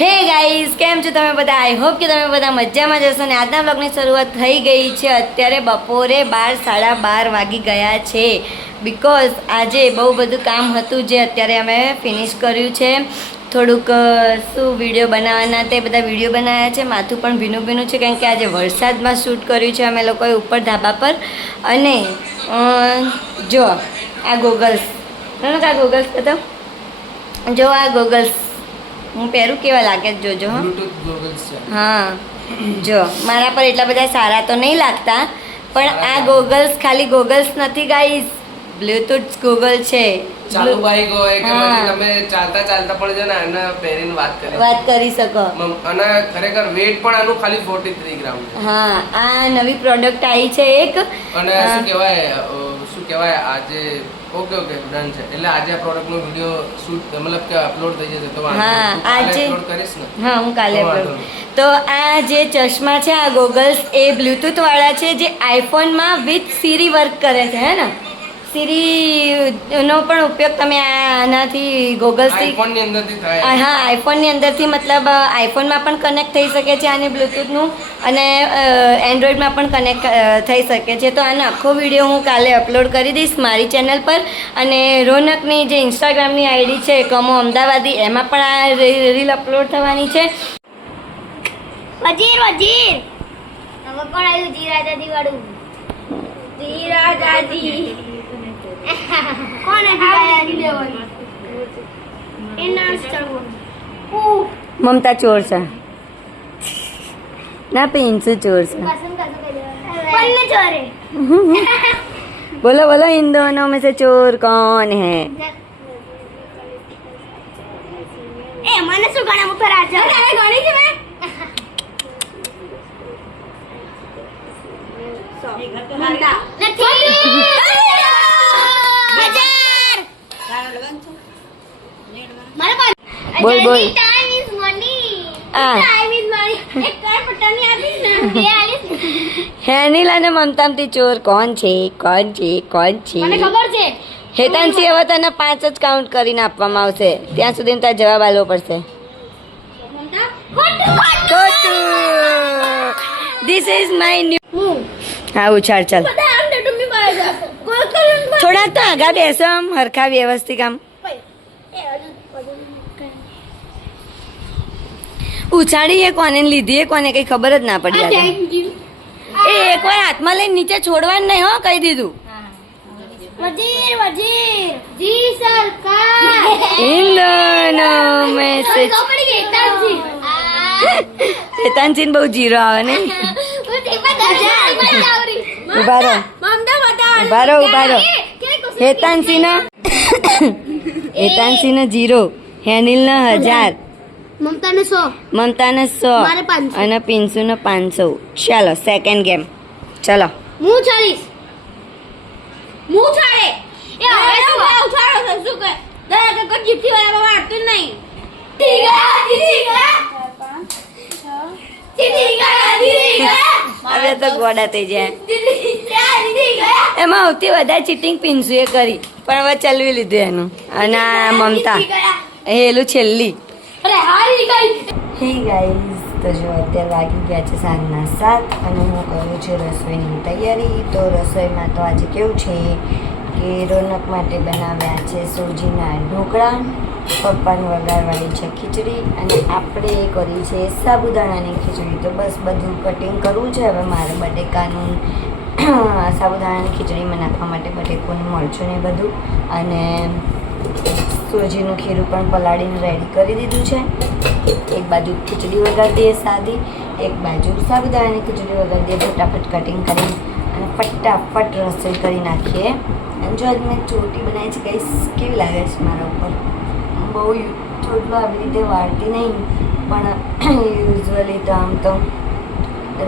Hey guys કેમ છો તમે બધા? આઈ હોપ કે તમે બધા મજામાં જશો ને આજના બ્લોગની શરૂઆત થઈ ગઈ છે. અત્યારે બપોરે બાર, સાડા બાર વાગી ગયા છે. બિકોઝ આજે બહુ બધું કામ હતું જે અત્યારે અમે ફિનિશ કર્યું છે. થોડુંક શું વીડિયો બનાવવાના તે બધા વીડિયો બનાવ્યા છે. માથું પણ ભીનું ભીનું છે, કારણ કે આજે વરસાદમાં શૂટ કર્યું છે અમે લોકોએ ઉપર ધાબા પર. અને જો, આ ગોગલ્સ આ ગોગલ્સ બતાવ જો આ ગોગલ્સ હું પહેરું કેવા લાગે જ જોજો હં. જો મારા પર એટલા બધા સારા તો નહીં લાગતા પણ આ ગોગલ્સ ખાલી ગોગલ્સ નથી ગાઈઝ બ્લૂટૂથ ગોગલ છે. ચાલુ બાઈક હોય કે. પછી તમે ચાલતા ચાલતા પણ છે ને આને પહેરીને વાત કરી વાત કરી શકો. અને ખરેખર વેટ પણ આનું ખાલી 43 ગ્રામ છે. હા આ નવી પ્રોડક્ટ આવી છે એક. અને શું કહેવાય શું કહેવાય આજે ઓકે ઓકે ડન છે. એટલે આજે આ પ્રોડક્ટ નો વિડિયો શૂટ મતલબ કે અપલોડ થઈ જશે. તો હા, આજે- upload કરીશ ને? હા હું કાલે તો તો આ જે ચશ્મા છે આ ગોગલ્સ એ બ્લૂટૂથ વાળા છે જે આઈફોનમાં વિથ સીરી વર્ક કરે છે હે ને? સીરી નો પણ ઉપયોગ તમે આ આનાથી ગોગલ્સથી આઈફોનની અંદરથી થાય. આ હા આઈફોનની અંદરથી મતલબ આઈફોનમાં પણ કનેક્ટ થઈ શકે છે આની બ્લૂટૂથનું અને એન્ડ્રોઈડમાં પણ કનેક્ટ થઈ શકે છે. તો આનો આખો વીડિયો હું કાલે અપલોડ કરી દઈશ મારી ચેનલ પર અને રોનકની જે ઇન્સ્ટાગ્રામની આઈડી છે કમો અમદાવાદી એમાં પણ આ રીલ અપલોડ થવાની છે. વજીર વજીર! હવે કોણ આવ્યું જીરા દાદી વાળું. જીરા દાદી કોણ આવી એના ચડવો મમતા ચોર છે ના પિન્સુ ચોર છે કસમ કસમ પન્ને ચોરે બોલો બોલો इन दोनों में से चोर कौन है એ મને શું ગણે ઉપર આજે અરે ગણી છે મેં નથી બોલ, બોલ. ટાઈમ ઇઝ મની આ. ટાઈમ ઇઝ મની એક કર પટ્ટાની આપીશ ને હેનિલ અને મમતામથી ચોર કોણ છે? કોણ છે? કોણ છે? મને ખબર છે. હેતાંશી હવે તને પાંચ જ કાઉન્ટ કરીને આપવામાં આવશે. ત્યાં સુધી તારે જવાબ આપવો પડશે. ખોટું ધીસ ઇઝ માય ન્યુ હા? ઉછાળ ચાલ. થોડા તો આગા બેસો આમ હરખા વ્યવસ્થિત આમ કોઈ એ હજુ હજુ કઈ ઉછાળી એ કોને લીધી એ કોને કઈ ખબર જ ના પડી એ એક વાર હાથમાં લઈને નીચે છોડવાનું નહીં હો કહી દીધું. વજીર વજીર. જી સરકાર. બહુ જીરો આવે ને. ઉભારો રહો. ઉભારો ઊભા હેતાનસિંહ નો હેતાનસિંહ નો જીરો. હેનિલ નો હજાર. મમતા ને સો. મમતાને સો. મારે પાંચસો. અને પિન્સુને પાંચસો. ચાલો સેકન્ડ ગેમ ચાલો. હું ચાલીસ હું ચાલે એ હવે શું કહે ઉછાળો છે? શું કે? કજી થી વાળા વાળતું નહીં. ટીગા હવે તો ગોડા થઈ જાય. એમાં સૌથી વધારે ચીટિંગ પિન્સુએ કરી. પણ હવે ચલવી લીધું એનું. અને મમતા. હેલું એલું છેલ્લી. અરે હારી ગઈ. હે ગાઈઝ તો જો અત્યારે વાગી ગયા છે સાંજના સાત અને હું કરું છું રસોઈની તૈયારી. તો રસોઈમાં તો આજે કેવું છે કે રોનક માટે બનાવ્યા છે સોજીના ઢોકળા, પપ્પાનું વઘારવાળી છે ખીચડી અને આપણે કરી છે સાબુદાણાની ખીચડી. તો બસ બધું કટિંગ કરવું છે. હવે મારે બટેકાનું, સાબુદાણાની ખીચડીમાં નાખવા માટે બટેકોનું મરચું ને બધું અને સોજીનું ખીરું પણ પલાળીને રેડી કરી દીધું છે. એક બાજુ ખીચડી વગાડી દઈએ સાદી, એક બાજુ સાબુદાણાની ખીચડી વગાડી દઈએ, ફટાફટ કટિંગ કરી અને ફટાફટ રસોઈ કરી નાખીએ. અને જો આજ મેં ચોટી બનાવી છે કઈ કેવી લાગે છે મારા ઉપર? બહુ ચોટલો આવી રીતે વાળતી નહીં, પણ યુઝઅલી તો આમ તો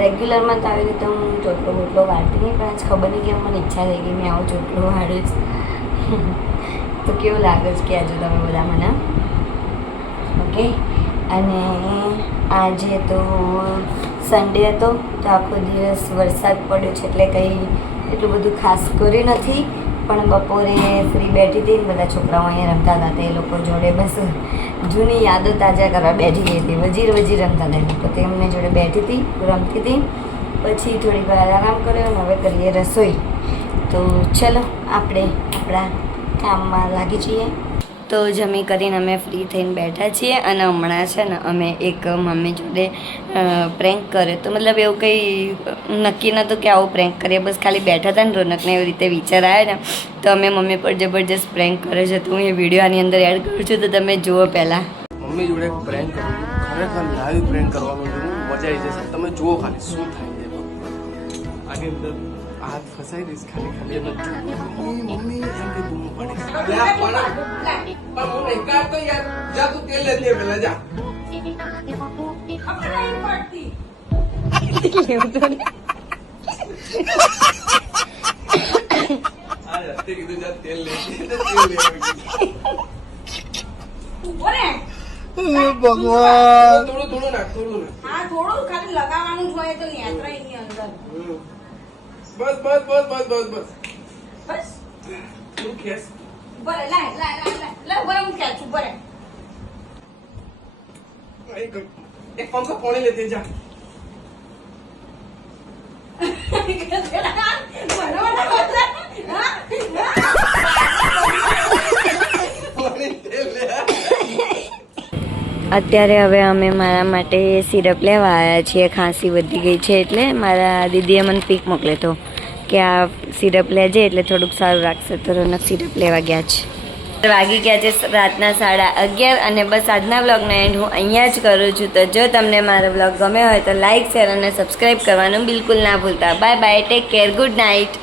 રેગ્યુલરમાં તો આવી રીતે હું ચોટલો બોટલો વાળતી નહીં, પણ આજ ખબર નહીં કે મને ઈચ્છા થઈ ગઈ મેં આવો ચોટલો વાળું જ. તો કેવું લાગે છે કે આજે તમે બધા મને? ઓકે અને આજે તો સન્ડે હતો, તો આખો દિવસ વરસાદ પડ્યો છે એટલે કંઈ એટલું બધું ખાસ કર્યું નથી. પણ બપોરે ફ્રી બેઠી હતી બધા છોકરાઓ અહીંયા રમતા હતા, તે લોકો જોડે બસ જૂની યાદો તાજા કરવા બેઠી હતી. વજીર વજીર રમતા હતા લોકો તેમને જોડે બેઠી હતી, રમતી હતી. પછી થોડી વાર આરામ કર્યો અને હવે કરીએ રસોઈ. તો ચલો, આપણે આપણા કામમાં લાગી છીએ તો જમી કરીને અમે ફ્રી થઈને બેઠા છીએ અને હમણાં છે ને અમે એક મમ્મી જોડે પ્રેન્ક કર્યો. તો મતલબ એવું કંઈ નક્કી નહોતું કે આવું પ્રેન્ક કરીએ. બસ ખાલી બેઠા હતા ને રોનકને એવી રીતે વિચાર આવ્યો ને. તો અમે મમ્મી પર જબરજસ્ત પ્રેન્ક કરે છે. તો હું એ વીડિયો આની અંદર એડ કરું છું. તો તમે જુઓ પહેલાં. મમ્મી જોડે પ્રેન્ક કરું ખરેખર લાઈવ પ્રેન્ક કરવાનું મજા આવી જશે. તમે જુઓ ખાલી શું થાય આની અંદર હાથ દઈશ ખાલી ખાલી મમ્મી મમ્મી એમ કે બૂમ પડે પણ હું નહીં કાઢતો યાર જા તું તેલ લેતી આવ પહેલા જા કીધું જા તેલ લેવા ભગવાન થોડું થોડું નાખ થોડું હા આ થોડું ખાલી લગાવવાનું જોઈએ હોય તો યાત્રા એની અંદર બસ બસ બસ બસ બસ બસ. બસ. તું ખેસ બરે લાય લાય લાય લાય. લાય બરે હું ખેંચું બરે. એક એક પંખો પાણી લેતી જા. પાણી તેલ લે અત્યારે હવે અમે મારા માટે સિરપ લેવા આવ્યા છીએ ખાંસી વધી ગઈ છે એટલે મારા દીદીએ મને પીક મોકલે તો કે આ સિરપ લેજે એટલે થોડુંક સારું રાખશે. તો રોનક સિરપ લેવા ગયા છે. વાગી ગયા છે રાતના સાડા અગિયાર અને બસ આજના વ્લોગનો એન્ડ હું અહીંયા જ કરું છું. તો જો તમને મારો વ્લોગ ગમ્યો હોય તો લાઇક શેર અને સબસ્ક્રાઈબ કરવાનું બિલકુલ ના ભૂલતા. Bye bye take care good night